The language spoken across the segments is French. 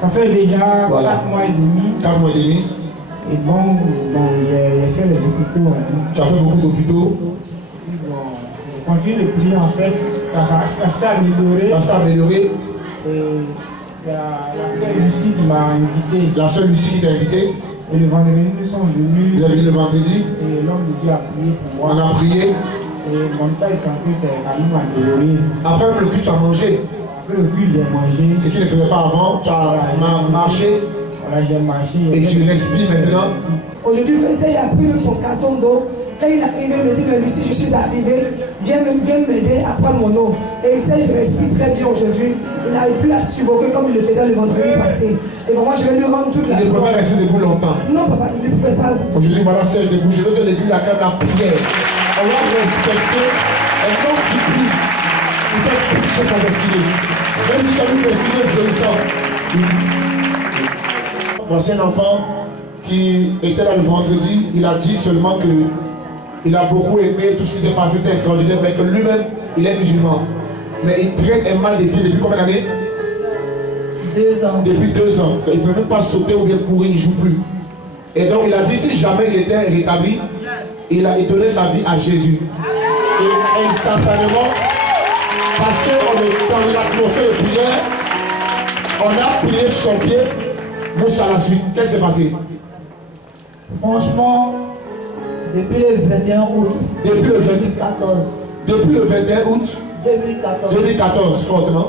Ça fait déjà 4 mois et demi. 4 mois et demi. Et bon j'ai fait les hôpitaux. Tu as fait beaucoup d'hôpitaux. Je continue de prier en fait. Ça s'est amélioré. Ça s'est amélioré. Et la sœur Lucie qui m'a invité. La sœur Lucie qui t'a invité. Et le vendredi, ils sont venus. Ils sont venus le vendredi. Et l'homme de Dieu a prié pour moi. On a prié. Et mon état de santé s'est quand même amélioré. Après le culte, tu as mangé. Après le culte, j'ai mangé. Ce qu'il ne faisait pas avant, tu as marché. Voilà, j'ai marché. Et tu respires maintenant. Aujourd'hui, il a pris même son carton d'eau. Quand il est arrivé, il me dit, mais Lucie, je suis arrivé, viens m'aider à prendre mon eau. Et il sait, je respire très bien aujourd'hui. Il n'arrive plus à se suffoquer comme il le faisait le vendredi passé. Et vraiment, je vais lui rendre toute la Il ne pouvait pas rester debout longtemps. Non, papa, il ne pouvait pas. Aujourd'hui, voilà, Serge debout. Je veux que l'église acclame la prière. On va respecter un homme qui prie. Il fait toucher sa destinée. Même si tu as une destinée florissante. Voici un enfant qui était là le vendredi. Il a dit seulement que il a beaucoup aimé tout ce qui s'est passé, c'était extraordinaire, mais que lui-même, il est musulman. Mais il traîne un mal des pieds depuis combien d'années? 2 ans. Depuis 2 ans. Il ne peut même pas sauter ou bien courir, il ne joue plus. Et donc il a dit, si jamais il était rétabli, il a donné sa vie à Jésus. Et instantanément, parce qu'on est dans l'atmosphère de prière, on a prié sur son pied, Moussa à la suite. Qu'est-ce qui s'est passé? Franchement, depuis le 21 août Depuis le 2014. Depuis le 21 août 2014. 2014, fortement.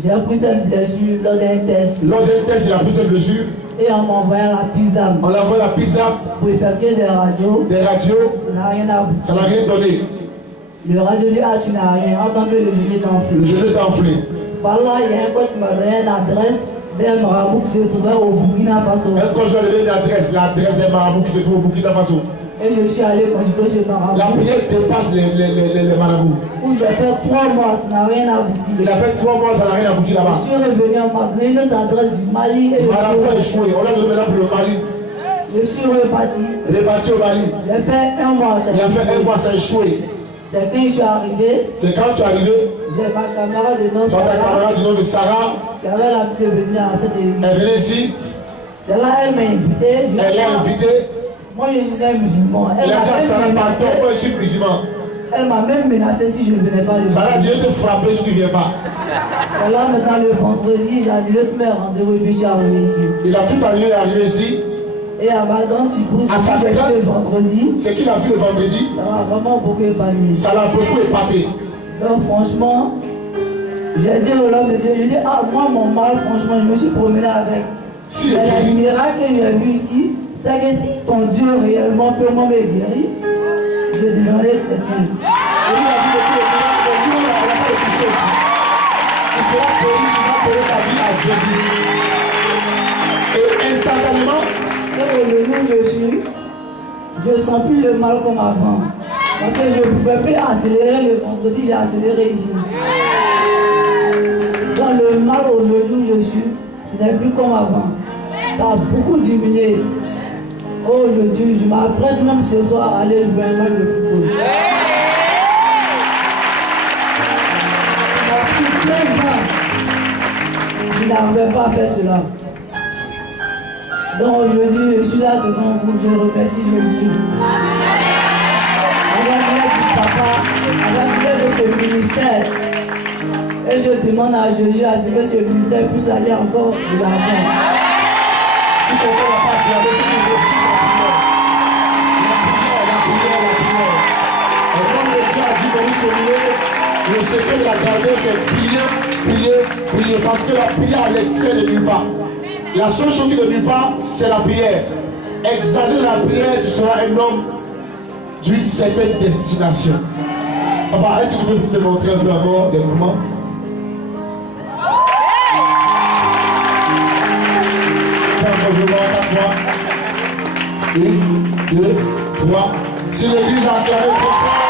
J'ai appris cette blessure lors d'un test. Lors d'un test, il a pris cette blessure. Et on m'a envoyé la pizza. On a envoyé la pizza. Pour effectuer des radios. Des radios. Ça n'a rien abouti. Ça n'a rien donné. Le radio dit, ah, tu n'as rien. En tant que le genou est enflé. Le genou est enflé. Par là, il y a un coach qui m'a donné une adresse d'un marabout qui se trouvait au Burkina Faso. Un coach m'a donné une adresse, l'adresse d'un marabout qui se trouve au Burkina Faso. Et je suis allé consulter ce marabout. La prière dépasse les marabouts. Où j'ai fait 3 mois, ça n'a rien abouti. Il a fait 3 mois, ça n'a rien abouti là-bas. Je suis revenu, on m'a donné une autre adresse du Mali. Et le marabout a échoué. On l'a donné maintenant pour le Mali. Je suis reparti. Reparti au Mali. Il a fait 1 mois, ça a échoué. Il a fait 1 mois, ça a échoué. C'est quand je suis arrivé. C'est quand tu es arrivé. J'ai ma camarade de nom Sarah. Ta camarade du nom de Sarah. Qui avait l'habitude de venir à cette église. Elle venait ici. C'est là elle m'a invité. Elle l'a invité. Moi je suis un musulman. Elle a dit à Sarah, moi je suis musulman. Elle m'a même menacé si je ne venais pas le voir. Sarah dit, je vais te frapper si tu ne viens pas. C'est là maintenant le vendredi, j'ai annulé tous mes rendez-vous et je suis arrivé ici. Il a tout annulé, il est arrivé ici. Et à ma grande surprise, j'ai vu le vendredi. C'est qu'il a vu le vendredi. Ça m'a vraiment beaucoup épargné. Ça l'a beaucoup épaté. Donc franchement, j'ai dit au l'homme de Dieu, je dis, ah moi mon mal, franchement, je me suis promené avec. Si, mais le miracle que j'ai vu ici, c'est que si ton Dieu réellement peut me guérir, je deviendrai chrétien. Et il a vu le miracle, lui on n'a pas touché aussi. Il sera guéri, il va donner sa vie à Jésus. Et instantanément, aujourd'hui je ne sens plus le mal comme avant. Parce que je ne pouvais plus accélérer le vendredi, j'ai accéléré ici. Dans le mal aujourd'hui où je suis, ce n'est plus comme avant. Ça a beaucoup diminué. Aujourd'hui, je m'apprête même ce soir à aller jouer un match de football. Depuis 15 ans, je n'arrivais pas à faire cela. Donc aujourd'hui, je suis là devant vous, je remercie Jésus. Avec l'aide du papa, avec l'aide de ce ministère. Et je demande à Jésus à ce que ce ministère puisse aller encore de l'avant. Si quelqu'un n'a pas regardé, c'est qu'il faut aussi la prière. Et comme le Dieu a dit dans ce milieu, le secret de la garder, c'est prier. Parce que la prière, elle excelle de nulle part. La seule chose qui ne nulle part, c'est la prière. Exagère la prière, tu seras un homme d'une certaine destination. Papa, est-ce que tu peux me montrer un peu avant les mouvements? Une, deux, trois. Si l'église a acclamé trop fort,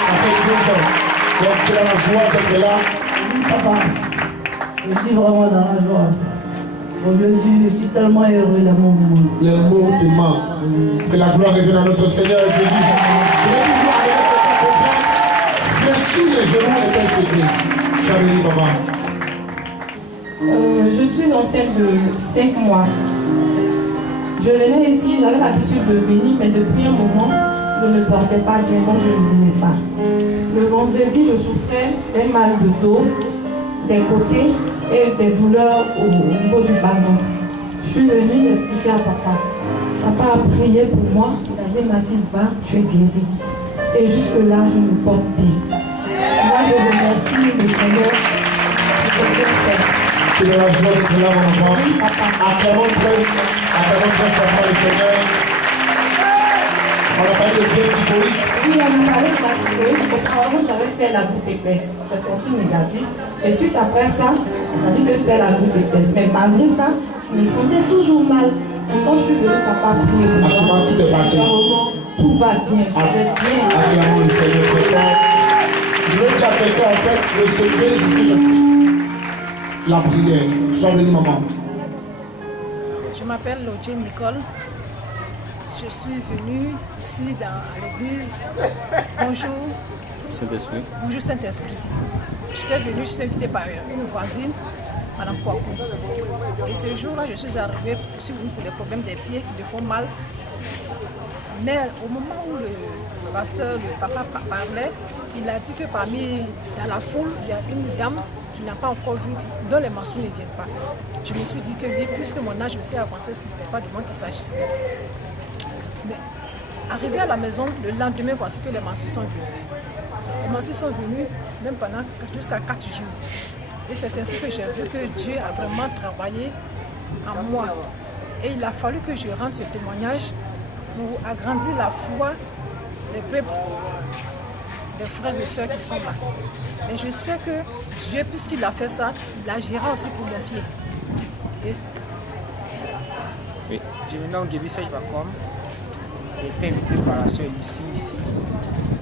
ça fait 2 ans. Donc tu as la joie d'être là. Oui, papa. Je suis vraiment dans la joie. Aujourd'hui, je suis tellement heureux de mon monde. Les mots te manquent. Que la gloire revienne à notre Seigneur Jésus. Je vais toujours arriver à comprendre. Fléchir les genoux est un secret. Sois béni, papa. Je suis enceinte de 5 mois. Je venais ici, j'avais l'habitude de venir, mais depuis un moment, je ne me portais pas bien, donc je ne venais pas. Le vendredi, je souffrais d'un mal de dos, des côtés et des douleurs au niveau du bas-ventre. Je suis venue, j'ai expliqué à papa. Papa a prié pour moi, il a dit, ma fille, va, tu es guérie. Et jusque-là, je me porte bien. Moi, je remercie le Seigneur pour ce qu'il fait. Tu es la joie d'être là, mon enfant. Oui, papa. Acclamons très fort le Seigneur. On a parlé de bien typhoïde. Oui, on a parlé de la typhoïde. Auparavant, j'avais fait la goutte épaisse. C'est sorti négatif. Et suite après ça, on a dit que c'était la goutte épaisse. Mais malgré ça, je me sentais toujours mal. Et quand je suis venue, papa a prié pour Actuellement, tout est facile. Tout va bien, je vais bien. Acclamons le Seigneur très fort. Je veux dire à quelqu'un, en fait, le secret, c'est la prière. Sois béni, maman. Je m'appelle Lodjé Nicole. Je suis venue ici à l'église. Bonjour. Saint-Esprit. Bonjour Saint-Esprit. J'étais venue, je suis invitée par une voisine, Madame Kouakou. Et ce jour-là, je suis arrivée pour les problèmes des pieds qui me font mal. Mais au moment où le pasteur, le papa parlait, il a dit que dans la foule, il y a une dame qui n'a pas encore vu, dont les menstrues ne viennent pas. Je me suis dit que oui, puisque mon âge aussi avancé, ce n'était pas de moi qu'il s'agissait. Mais arrivé à la maison, le lendemain, voici que les menstrues sont venues. Les menstrues sont venues même pendant jusqu'à 4 jours. Et c'est ainsi que j'ai vu que Dieu a vraiment travaillé en moi. Et il a fallu que je rende ce témoignage pour agrandir la foi des peuples, des frères et sœurs qui sont là. Et je sais que Dieu, puisqu'il a fait ça, il agira aussi pour mon pied. Et... Oui. Je me nomme Gébi Saïbakom. J'ai été invité par la sœur Lucie ici.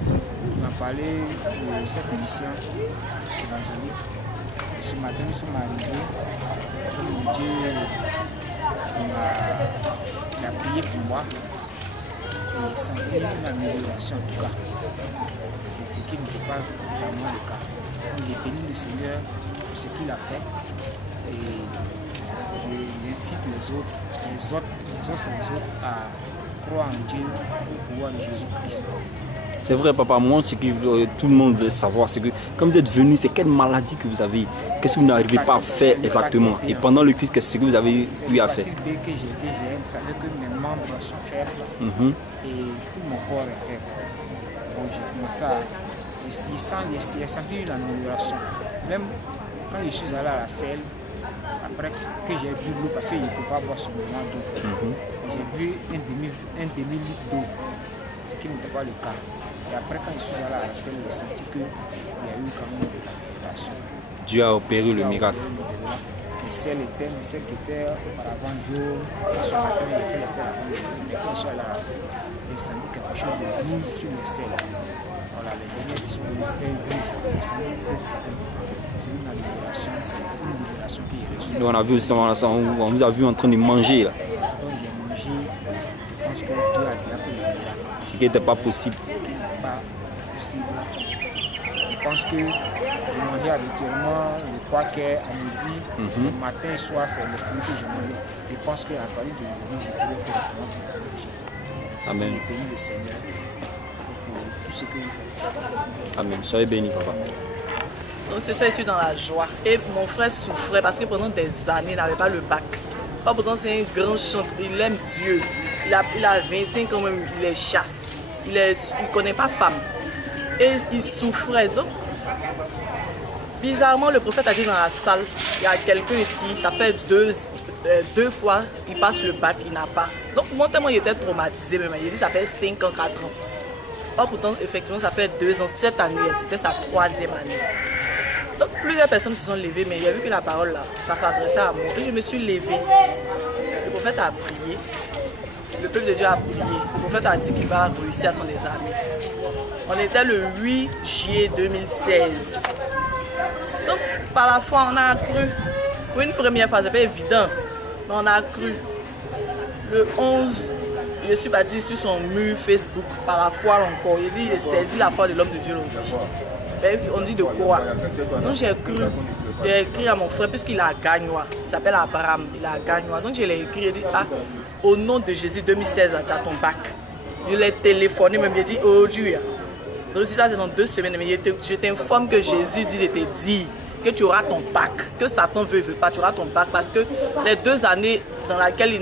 Il m'a parlé de cette émission évangélique. Et ce matin, nous sommes arrivés. Dieu il a prié pour moi. J'ai senti une amélioration en tout cas. Et ce qui ne peut pas vraiment le cas. Il est béni le Seigneur pour ce qu'il a fait. Et j'incite les autres à croire en Dieu au pouvoir de Jésus-Christ. C'est vrai, papa, moi, ce que tout le monde veut savoir, c'est que quand vous êtes venu, c'est quelle maladie que vous avez, qu'est-ce que vous n'arrivez pas à faire exactement. Et pendant le culte, qu'est-ce que vous avez eu à faire? Dès que j'étais jeune, ça fait que mes membres sont faibles et tout mon corps est faible. Bon, j'ai commencé à... J'ai senti l'amélioration. Même quand je suis allé à la selle, après que j'ai bu l'eau, parce que je ne peux pas boire seulement d'eau, j'ai bu un demi-litre d'eau, ce qui n'était pas le cas. Et après, quand je suis allé à la selle, j'ai senti qu'il y a eu quand même une amélioration. Dieu a opéré le miracle. Les selles qui étaient auparavant jaune, ce matin, j'ai fait les selles avant de venir. Mais quand je suis allé à la selle, j'ai senti quelque chose de rouge sur les selles. Voilà, les derniers étaient rouges, j'ai senti que c'est une amélioration, c'est une libération qui est reçue. On a vu aussi, on vous a vu en train de manger là. Donc j'ai mangé, je pense que Dieu a déjà fait le miracle. Ce qui n'était pas possible. Ce qui n'est pas possible. Je pense que je mangeais habituellement, je crois qu'à midi, le matin et soir, c'est le fruit que je mangeais. Je pense qu'à partir de aujourd'hui, je pourrais correctement manger. Amen. Je bénis le Seigneur pour tout ce que vous faites. Amen. Soyez bénis, papa. Donc ce soir, je suis dans la joie. Et mon frère souffrait parce que pendant des années, il n'avait pas le bac. Or, pourtant, c'est un grand chanteur. Il aime Dieu. Il a 25 ans même, il est chasse. Il ne connaît pas femme. Et il souffrait. Donc, bizarrement, le prophète a dit dans la salle, il y a quelqu'un ici, ça fait deux fois, il passe le bac, il n'a pas. Donc, moi, tellement il était traumatisé, même. Il dit ça fait 5 ans, 4 ans. Or, pourtant, effectivement, ça fait 2 ans, cette année, c'était sa 3e année. Donc plusieurs personnes se sont levées, mais il a vu que la parole là, ça s'adressait à moi. Donc je me suis levée. Le prophète a prié. Le peuple de Dieu a prié. Le prophète a dit qu'il va réussir à son examen. On était le 8 juillet 2016. Donc par la foi, on a cru. Pour une première fois, c'est pas évident, mais on a cru. Le 11, je suis parti sur son mur Facebook par la foi encore. Il dit, il saisit la foi de l'homme de Dieu aussi. On dit de quoi? Donc j'ai cru. J'ai écrit à mon frère, puisqu'il a Gagnois, il s'appelle Abraham, il a Gagnois. Donc je l'ai écrit, il dit, ah, au nom de Jésus 2016, tu as ton bac. Je l'ai téléphoné, même il dit, oh Dieu. Le résultat, c'est dans 2 semaines, mais je t'informe que Jésus dit de te dire que tu auras ton bac, que Satan veut pas, tu auras ton bac, parce que les 2 années dans lesquelles il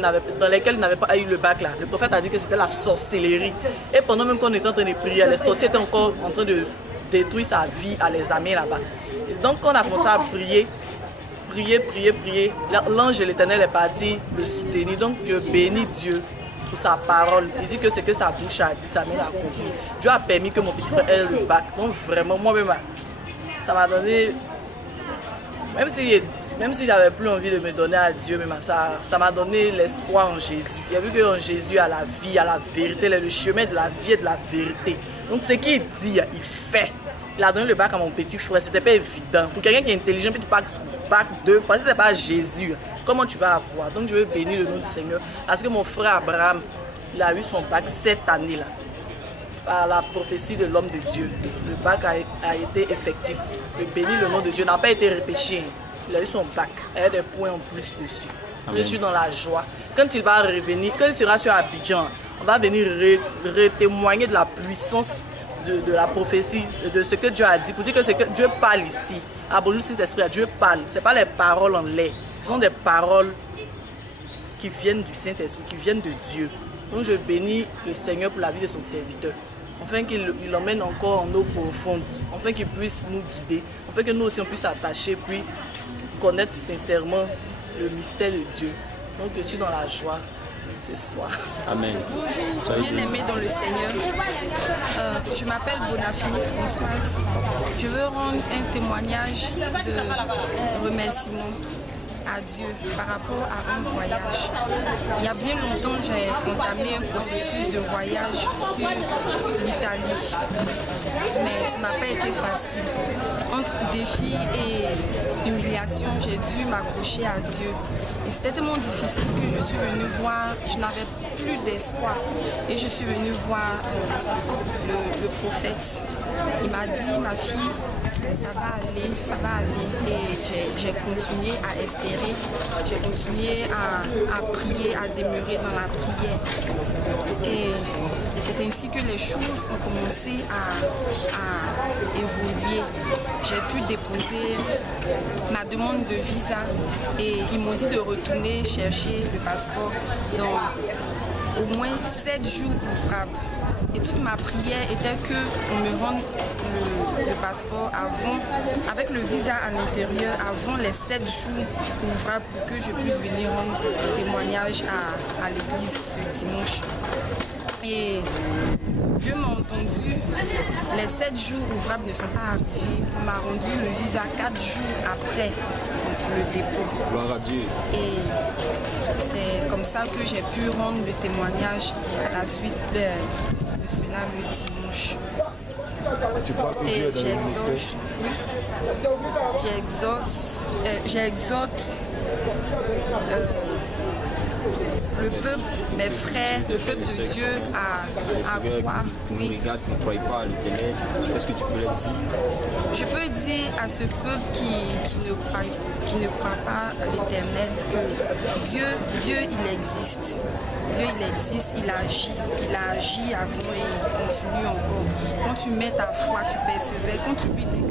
n'avait pas eu le bac là, le prophète a dit que c'était la sorcellerie. Et pendant même qu'on était en train de prier, les sorciers étaient encore en train de détruire sa vie à les amener là-bas. Donc quand on a commencé à prier, l'ange de l'Éternel est parti le soutenir. Donc je bénis Dieu pour sa parole. Il dit que ce que sa bouche a dit, ça m'a accompli. Dieu a permis que mon petit frère ait le bac. Donc vraiment, moi-même, ça m'a donné, même si j'avais plus envie de me donner à Dieu, même ça m'a donné l'espoir en Jésus. Il a vu qu'en Jésus, il y a la vie, il y a la vérité, le chemin de la vie et de la vérité. Donc ce qu'il dit, il fait. Il a donné le bac à mon petit frère, c'était pas évident. Pour quelqu'un qui est intelligent, puis tu bac 2 fois, si ce n'est pas Jésus, comment tu vas avoir? Donc je veux bénir le nom du Seigneur. Parce que mon frère Abraham, il a eu son bac cette année-là. Par la prophétie de l'homme de Dieu. Le bac a été effectif. Je bénis le nom de Dieu, n'a pas été repêché. Il a eu son bac. Il y a des points en plus dessus. Amen. Je suis dans la joie. Quand il va revenir, quand il sera sur Abidjan, on va venir témoigner de la puissance de la prophétie, de ce que Dieu a dit, pour dire que ce que Dieu parle ici, à Bonjour Saint-Esprit, Dieu parle. Ce n'est pas les paroles en l'air, ce sont des paroles qui viennent du Saint-Esprit, qui viennent de Dieu. Donc je bénis le Seigneur pour la vie de son serviteur, afin qu'il l'emmène encore en eau profonde, afin qu'il puisse nous guider, afin que nous aussi on puisse s'attacher, puis connaître sincèrement le mystère de Dieu. Donc je suis dans la joie ce soir. Amen. Bonjour, bien-aimés dans le Seigneur. Je m'appelle Bonafini Françoise. Je veux rendre un témoignage de remerciement à Dieu par rapport à un voyage. Il y a bien longtemps, j'ai entamé un processus de voyage sur l'Italie, mais ça n'a pas été facile. Entre défis et humiliation, j'ai dû m'accrocher à Dieu. Et c'était tellement difficile que je suis venue voir, je n'avais plus d'espoir. Et je suis venue voir le prophète. Il m'a dit, ma fille, ça va aller. Et j'ai continué à espérer, j'ai continué à prier, à demeurer dans la prière. Et c'est ainsi que les choses ont commencé à évoluer. J'ai pu déposer ma demande de visa et ils m'ont dit de retourner chercher le passeport dans au moins 7 jours ouvrables. Et toute ma prière était qu'on me rende le passeport avant, avec le visa à l'intérieur, avant les 7 jours ouvrables pour que je puisse venir rendre témoignage à l'église ce dimanche. Et Dieu m'a entendu, les 7 jours ouvrables ne sont pas arrivés. On m'a rendu le visa 4 jours après le dépôt. Gloire à Dieu. Et c'est comme ça que j'ai pu rendre le témoignage à la suite de cela le dimanche. Tu crois que Dieu est dans le ministère? J'exhorte le peuple, mes frères, le peuple de Dieu à croire. Oui. Ne croyez pas à l'Éternel. Qu'est-ce que tu peux leur dire? Je peux dire à ce peuple qui ne croit pas à l'Éternel que Dieu il existe. Dieu il existe, il a agi avant et il continue encore. Quand tu mets ta foi, tu persévères, quand tu lui dis que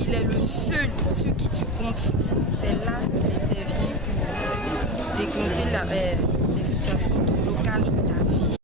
il est le seul sur qui tu comptes, c'est là qu'il intervient pour décompter les situations de blocage de ta vie.